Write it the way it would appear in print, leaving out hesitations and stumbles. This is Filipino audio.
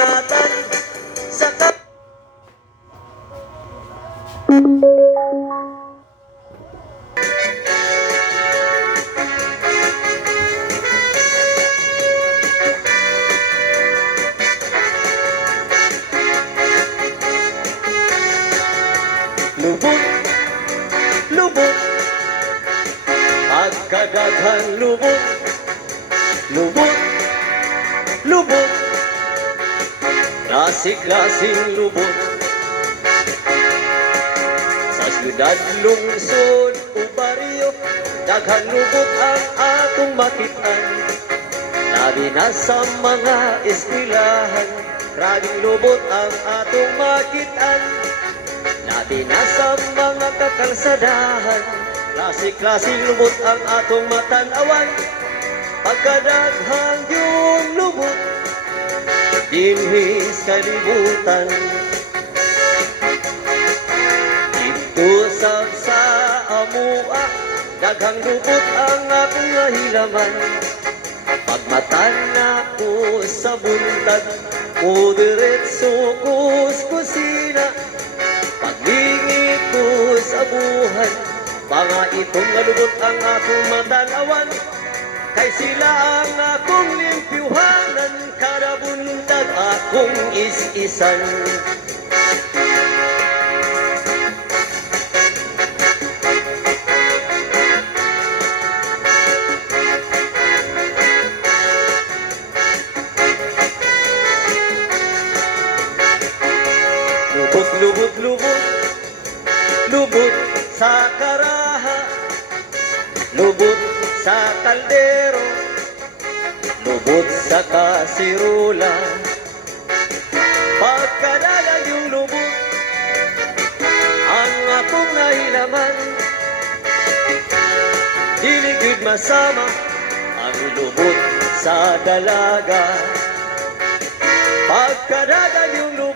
ingatan sa lubot, lubot, pagkadaghang lubot, lubot, lubot, klase-klaseng lubot. Sa syudad, lungsod o baryo, daghang lubot ang atong makitaan. Labi na sa mga eskwelahan, grabing lubot ang atong makitaan. Labi na sa mga kakalsadahan, klase-klaseng lubot ang atong matanawan. Pagkadaghang yung lubot, dinhis kalibutan. Dito sa amua, daghang lubot ang akong nahilaman. Pagmatan ako sa buntag, o diretso ko sa kusina. Paglingit ko sa buhay, mga itong nalubot ang akong matanawan. Kay sila ang akong limpyuhanan, kada buntag akong is-isan. Lubot, lubot, lubot, lubot sa karaha, lubot sa kaldero, lubot sa kasirula. Pagkadalag yung lubot ang akong nahilaman. Diligid masama ang lubot sa dalaga. Pagkadalag yung lubot